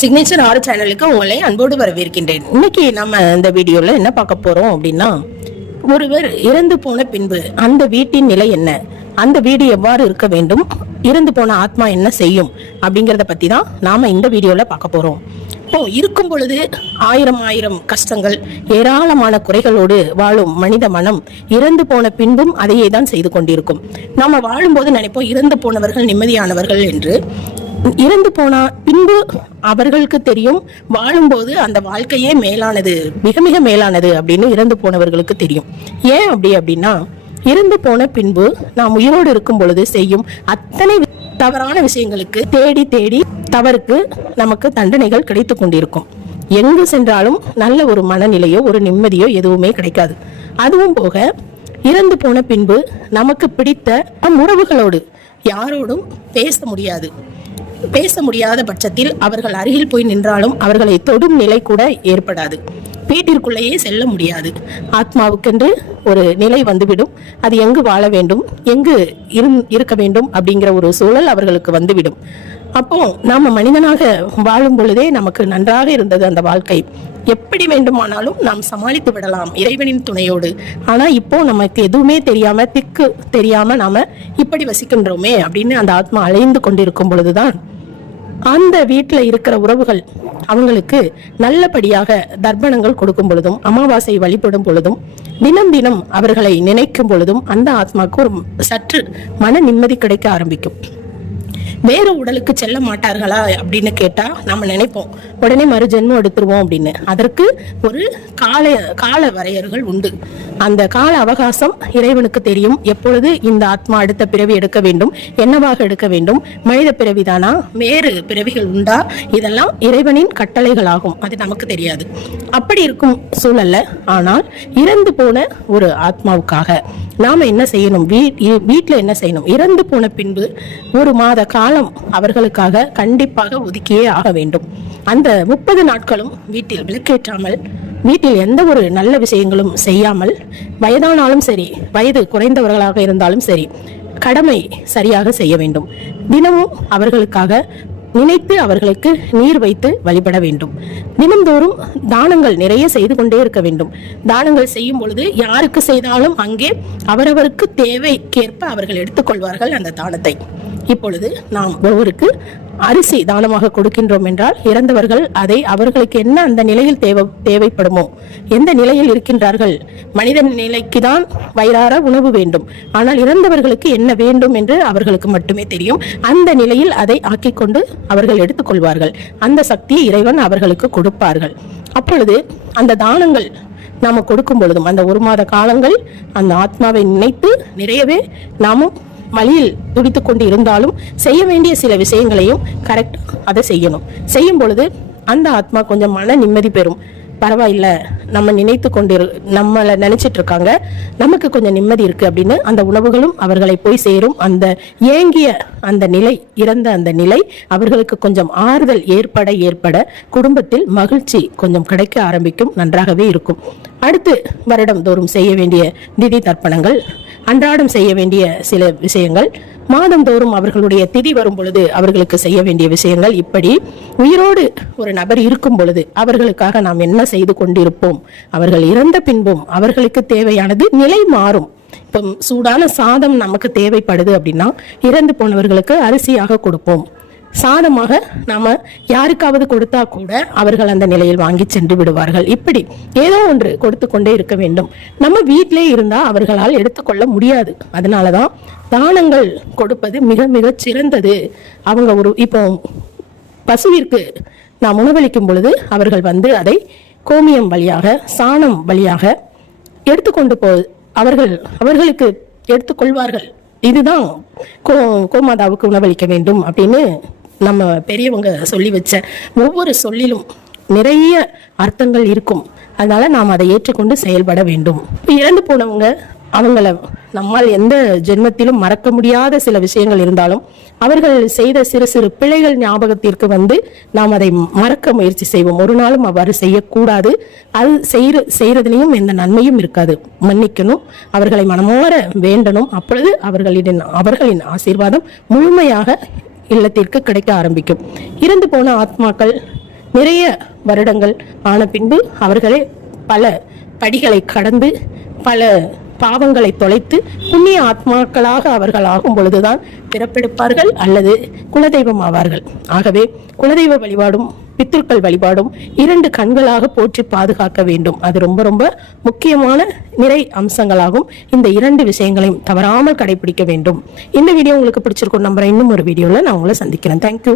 Signature ஆறு சேனலுக்கு உங்களை அன்போடு வரவேற்கின்றேன். இன்னைக்கு நம்ம இந்த வீடியோவில் என்ன பார்க்க போகிறோம் அப்படின்னா ஒருவர் இறந்து போன பின்பு அந்த வீட்டின் நிலை என்ன? அந்த வீடு எவ்வாறு இருக்க வேண்டும்? இறந்து போன ஆத்மா என்ன செய்யும்? அப்படிங்கிறத பற்றி தான் நாம் இந்த வீடியோவில் பார்க்க போகிறோம் இப்போ இருக்கும் பொழுது ஆயிரம் ஆயிரம் கஷ்டங்கள் ஏராளமான குறைகளோடு வாழும் மனித மனம் இறந்து போன பின்பும் அதையே தான் செய்து கொண்டிருக்கும். நாம் வாழும்போது நினைப்போம் இறந்து போனவர்கள் நிம்மதியானவர்கள் என்று. இறந்து போனா பின்பு அவர்களுக்கு தெரியும் வாழும்போது அந்த வாழ்க்கையே மேலானது மிக மிக மேலானது அப்படின்னு இறந்து போனவர்களுக்கு தெரியும். ஏன் அப்படி அப்படின்னா இறந்து போன பின்பு நாம் உயிரோடு இருக்கும் பொழுது செய்யும் அத்தனை தவறான விஷயங்களுக்கு தேடி தேடி தவறுக்கு நமக்கு தண்டனைகள் கிடைத்து கொண்டிருக்கும். எங்கு சென்றாலும் நல்ல ஒரு மனநிலையோ ஒரு நிம்மதியோ எதுவுமே கிடைக்காது. அதுவும் போக இறந்து போன பின்பு நமக்கு பிடித்த நம் உறவுகளோடு யாரோடும் பேச முடியாது. பேச முடியாத பட்சத்தில் அவர்கள் அருகில் போய் நின்றாலும் அவர்களை தொடும் நிலை கூட ஏற்படாது. வீட்டிற்குள்ளேயே செல்ல முடியாது. ஆத்மாவுக்கென்று ஒரு நிலை வந்துவிடும். அது எங்கு வாழ வேண்டும்? எங்கு இருந்- இருக்க வேண்டும்? அப்படிங்கிற ஒரு சூழல் அவர்களுக்கு வந்துவிடும். அப்போ நாம மனிதனாக வாழும் பொழுதே நமக்கு நன்றாக இருந்தது அந்த வாழ்க்கை. எப்படி வேண்டுமானாலும் நாம் சமாளித்து விடலாம் இறைவனின் துணையோடு. ஆனா இப்போ நமக்கு எதுவுமே தெரியாம திக்கு தெரியாம நாம இப்படி வசிக்கின்றோமே அப்படின்னு அந்த ஆத்மா அலைந்து கொண்டிருக்கும் பொழுதுதான் அந்த வீட்டில் இருக்கிற உறவுகள் அவங்களுக்கு நல்லபடியாக தர்ப்பணங்கள் கொடுக்கும் பொழுதும் அமாவாசை வழிபடும் பொழுதும் தினம் தினம் அவர்களை நினைக்கும் பொழுதும் அந்த ஆத்மாக்கு ஒரு சற்று மன நிம்மதி கிடைக்க ஆரம்பிக்கும். வேறு உடலுக்கு செல்ல மாட்டார்களா அப்படின்னு கேட்டா நம்ம நினைப்போம். உடனே மறு ஜென்மம் எடுத்துருவோம் அப்படின்னு. அதற்கு ஒரு கால கால வரையறைகள் உண்டு. அந்த கால அவகாசம் இறைவனுக்கு தெரியும். எப்பொழுது இந்த ஆத்மா அடுத்த பிறவி எடுக்க வேண்டும்? என்னவாக எடுக்க வேண்டும்? மனித பிறவிதானா? வேறு பிறவிகள் உண்டா? இதெல்லாம் இறைவனின் கட்டளைகளாகும். அது நமக்கு தெரியாது. அப்படி இருக்கும் சூழல்ல ஆனால் இறந்து போன ஒரு ஆத்மாவுக்காக நாம என்ன செய்யணும்? வீட் வீட்டில் என்ன செய்யணும்? இறந்து போன பின்பு ஒரு மாத கால காலம் அவர்களுக்காக கண்டிப்பாக ஒதுக்கியே ஆக வேண்டும். அந்த முப்பது நாட்களும் வீட்டில் விளக்கேற்றாமல் வீட்டில் எந்த ஒரு நல்ல விஷயங்களும் செய்யாமல் வயதானாலும் சரி வயது குறைந்தவர்களாக இருந்தாலும் சரி கடமை சரியாக செய்ய வேண்டும். தினமும் அவர்களுக்காக நினைத்து அவர்களுக்கு நீர் வைத்து வழிபட வேண்டும். தினம்தோறும் தானங்கள் நிறைய செய்து கொண்டே இருக்க வேண்டும். தானங்கள் செய்யும் பொழுது யாருக்கு செய்தாலும் அங்கே அவரவருக்கு தேவைக்கேற்ப அவர்கள் எடுத்துக்கொள்வார்கள் அந்த தானத்தை. இப்பொழுது நாம் ஒருவருக்கு அரிசி தானமாக கொடுக்கின்றோம் என்றால் இறந்தவர்கள் அதை அவர்களுக்கு என்ன அந்த நிலையில் தேவை தேவைப்படுமோ? எந்த நிலையில் இருக்கின்றார்கள்? மனித நிலைக்கு தான் வயிறார உணவு வேண்டும். ஆனால் இறந்தவர்களுக்கு என்ன வேண்டும் என்று அவர்களுக்கு மட்டுமே தெரியும். அந்த நிலையில் அதை ஆக்கிக்கொண்டு அவர்கள் எடுத்துக்கொள்வார்கள். அந்த சக்தியை இறைவன் அவர்களுக்கு கொடுப்பார்கள். அப்பொழுது அந்த தானங்கள் நாம் கொடுக்கும் பொழுதும் அந்த ஒரு மாத காலங்கள் அந்த ஆத்மாவை நினைத்து நிறையவே நாமும் வழியில் துடித்து கொண்டு இருந்தாலும் செய்ய வேண்டிய சில விஷயங்களையும் கரெக்டாக அதை செய்யணும். செய்யும் பொழுது அந்த ஆத்மா கொஞ்சம் மன நிம்மதி பெறும். பரவாயில்ல. நம்ம நினைத்து கொண்டு நம்மளை நினைச்சிட்டு இருக்காங்க நமக்கு கொஞ்சம் நிம்மதி இருக்கு அப்படின்னு அந்த உணவுகளும் அவர்களை போய் சேரும். அந்த ஏங்கிய அந்த நிலை இறந்த அந்த நிலை அவர்களுக்கு கொஞ்சம் ஆறுதல் ஏற்பட ஏற்பட குடும்பத்தில் மகிழ்ச்சி கொஞ்சம் கிடைக்க ஆரம்பிக்கும் நன்றாகவே இருக்கும். அடுத்து வருடம் தோறும் செய்ய வேண்டிய திதி தர்ப்பணங்கள். அன்றாடம் செய்ய வேண்டிய சில விஷயங்கள். மாதந்தோறும் அவர்களுடைய திதி வரும் பொழுது அவர்களுக்கு செய்ய வேண்டிய விஷயங்கள். இப்படி உயிரோடு ஒரு நபர் இருக்கும் பொழுது அவர்களுக்காக நாம் என்ன செய்து கொண்டிருப்போம்? அவர்கள் இறந்த பின்பும் அவர்களுக்கு தேவையானது நிலை மாறும். இப்போ சூடான சாதம் நமக்கு தேவைப்படுது அப்படின்னா இறந்து போனவர்களுக்கு அரிசியாக கொடுப்போம். சாதமாக நாம் யாருக்காவது கொடுத்தா கூட அவர்கள் அந்த நிலையில் வாங்கி சென்று விடுவார்கள். இப்படி ஏதோ ஒன்று கொடுத்து கொண்டே இருக்க வேண்டும். நம்ம வீட்டிலே இருந்தால் அவர்களால் எடுத்துக்கொள்ள முடியாது. அதனால தான் தானங்கள் கொடுப்பது மிக மிக சிறந்தது. அவங்க ஒரு இப்போ பசுவிற்கு நாம் உணவளிக்கும் பொழுது அவர்கள் வந்து அதை கோமியம் வழியாக சாணம் வழியாக எடுத்துக்கொண்டு போ அவர்கள் அவர்களுக்கு எடுத்துக்கொள்வார்கள் இதுதான் கோ கோமாதாவுக்கு உணவளிக்க வேண்டும் அப்படின்னு நம்ம பெரியவங்க சொல்லி வச்ச ஒவ்வொரு சொல்லிலும் நிறைய அர்த்தங்கள் இருக்கும். அதனால நாம் அதை ஏற்றுக்கொண்டு செயல்பட வேண்டும். இறந்து போனவங்க அவங்கள நம்மால் எந்த ஜென்மத்திலும் மறக்க முடியாத சில விஷயங்கள் இருந்தாலும் அவர்கள் செய்த சிறு சிறு பிழைகள் ஞாபகத்திற்கு வந்து நாம் அதை மறக்க முயற்சி செய்வோம். ஒரு நாளும் அவ்வாறு செய்யக்கூடாது. அது செய்கிற செய்கிறதுலையும் எந்த நன்மையும் இருக்காது. மன்னிக்கணும் அவர்களை மனமோர வேண்டணும். அப்பொழுது அவர்களின் அவர்களின் ஆசீர்வாதம் முழுமையாக இல்லத்திற்கு கிடைக்க ஆரம்பிக்கும். இறந்து போன ஆத்மாக்கள் நிறைய வருடங்கள் ஆன பின்பு அவர்களே பல படிகளை கடந்து பல பாவங்களை தொலைத்து புண்ணிய ஆத்மாக்களாக அவர்கள் ஆகும் பொழுதுதான் பிறப்பெடுப்பார்கள் அல்லது குலதெய்வம் ஆவார்கள். ஆகவே குலதெய்வ வழிபாடும் பித்ருக்கள் வழிபாடும் இரண்டு கண்களாக போற்றி பாதுகாக்க வேண்டும். அது ரொம்ப ரொம்ப முக்கியமான நிறை அம்சங்களாகும். இந்த இரண்டு விஷயங்களையும் தவறாமல் கடைபிடிக்க வேண்டும். இந்த வீடியோ உங்களுக்கு பிடிச்சிருக்கும் நம்புறேன். இன்னும் ஒரு வீடியோவில் நான் உங்களை சந்திக்கிறேன். தேங்க்யூ